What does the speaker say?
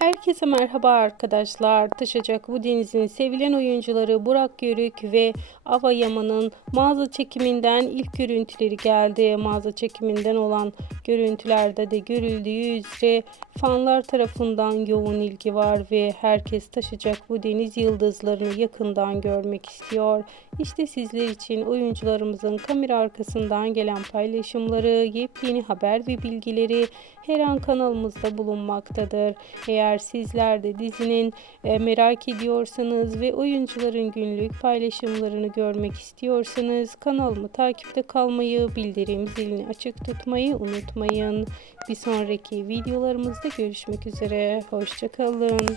Herkese merhaba arkadaşlar. Taşacak bu denizin sevilen oyuncuları Burak Yörük ve Ava Yaman'ın mağaza çekiminden ilk görüntüleri geldi. Mağaza çekiminden olan görüntülerde de görüldüğü üzere fanlar tarafından yoğun ilgi var ve herkes Taşacak bu deniz yıldızlarını yakından görmek istiyor. İşte sizler için oyuncularımızın kamera arkasından gelen paylaşımları, yepyeni haber ve bilgileri her an kanalımızda bulunmaktadır. Eğer sizler de dizinin merak ediyorsanız ve oyuncuların günlük paylaşımlarını görmek istiyorsanız kanalımı takipte kalmayı, bildirim zilini açık tutmayı unutmayın. Bir sonraki videolarımızda görüşmek üzere. Hoşça kalın.